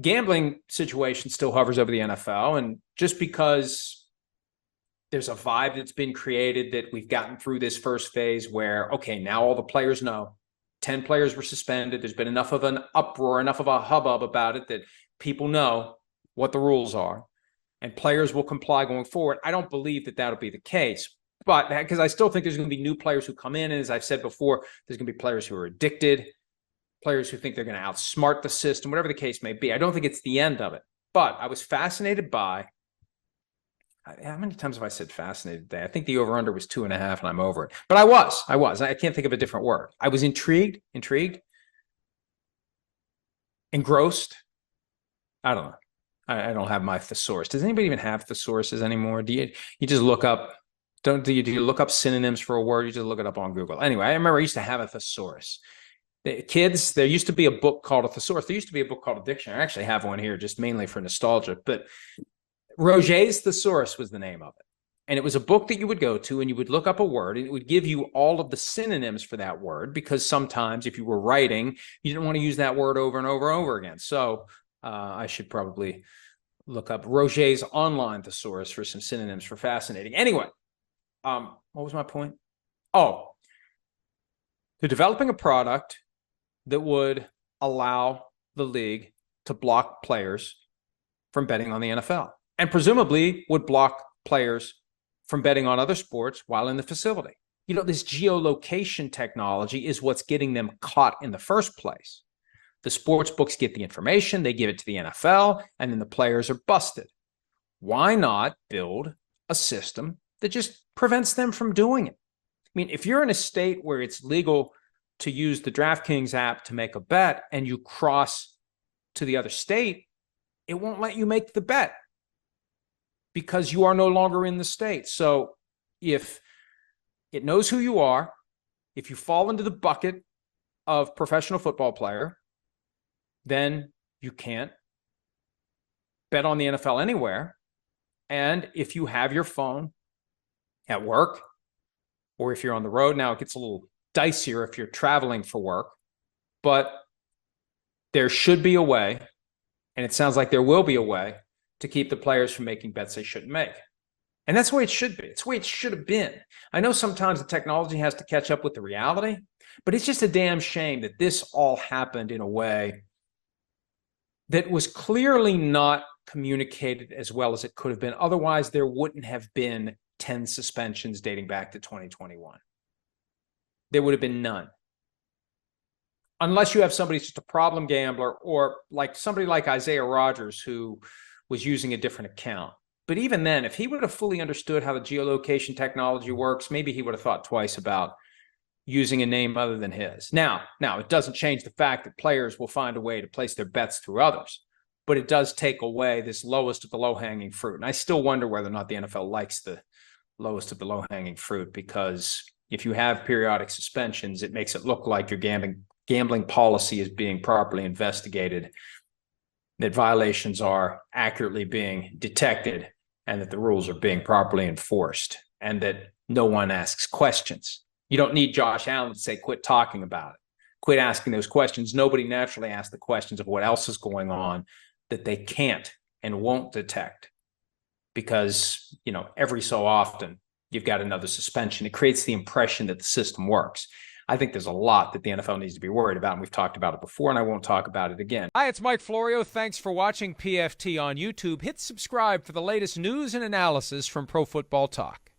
gambling situation still hovers over the NFL. And just because there's a vibe that's been created that we've gotten through this first phase where, okay, now all the players know 10 players were suspended. There's been enough of an uproar, enough of a hubbub about it that people know what the rules are and players will comply going forward. I don't believe that that'll be the case, but because I still think there's going to be new players who come in. And as I've said before, there's going to be players who are addicted, players who think they're going to outsmart the system, whatever the case may be. I don't think it's the end of it, but I was fascinated by, how many times have I said fascinated today? I think the over-under was 2.5 and I'm over it, but I was, I can't think of a different word. I was intrigued, engrossed. I don't know. I don't have my thesaurus. Does anybody even have thesauruses anymore? Do you just look up, do you look up synonyms for a word? You just look it up on Google. Anyway, I remember I used to have a thesaurus. Kids, there used to be a book called a thesaurus. There used to be a book called a dictionary. I actually have one here just mainly for nostalgia, but Roget's Thesaurus was the name of it. And it was a book that you would go to and you would look up a word and it would give you all of the synonyms for that word, because sometimes if you were writing, you didn't want to use that word over and over and over again. So I should probably look up Roget's online thesaurus for some synonyms for fascinating. Anyway, what was my point? Oh, they're developing a product that would allow the league to block players from betting on the NFL and presumably would block players from betting on other sports while in the facility. You know, this geolocation technology is what's getting them caught in the first place. The sports books get the information, they give it to the NFL, and then the players are busted. Why not build a system that just prevents them from doing it? I mean, if you're in a state where it's legal to use the DraftKings app to make a bet and you cross to the other state, it won't let you make the bet because you are no longer in the state. So if it knows who you are, if you fall into the bucket of professional football player, then you can't bet on the NFL anywhere. And if you have your phone at work, or if you're on the road, now it gets a little dicier if you're traveling for work, but there should be a way, and it sounds like there will be a way, to keep the players from making bets they shouldn't make. And that's the way it should be. It's the way it should have been. I know sometimes the technology has to catch up with the reality, but it's just a damn shame that this all happened in a way that was clearly not communicated as well as it could have been. Otherwise, there wouldn't have been 10 suspensions dating back to 2021. There would have been none. Unless you have somebody who's just a problem gambler, or like somebody like Isaiah Rodgers who was using a different account. But even then, if he would have fully understood how the geolocation technology works, maybe he would have thought twice about using a name other than his. Now, it doesn't change the fact that players will find a way to place their bets through others, but it does take away this lowest of the low-hanging fruit. And I still wonder whether or not the NFL likes the lowest of the low-hanging fruit, because if you have periodic suspensions, it makes it look like your gambling policy is being properly investigated, that violations are accurately being detected, and that the rules are being properly enforced, and that no one asks questions. You don't need Josh Allen to say, quit talking about it. Quit asking those questions. Nobody naturally asks the questions of what else is going on that they can't and won't detect, because, you know, every so often you've got another suspension. It creates the impression that the system works. I think there's a lot that the NFL needs to be worried about, and we've talked about it before, and I won't talk about it again. Hi, it's Mike Florio. Thanks for watching PFT on YouTube. Hit subscribe for the latest news and analysis from Pro Football Talk.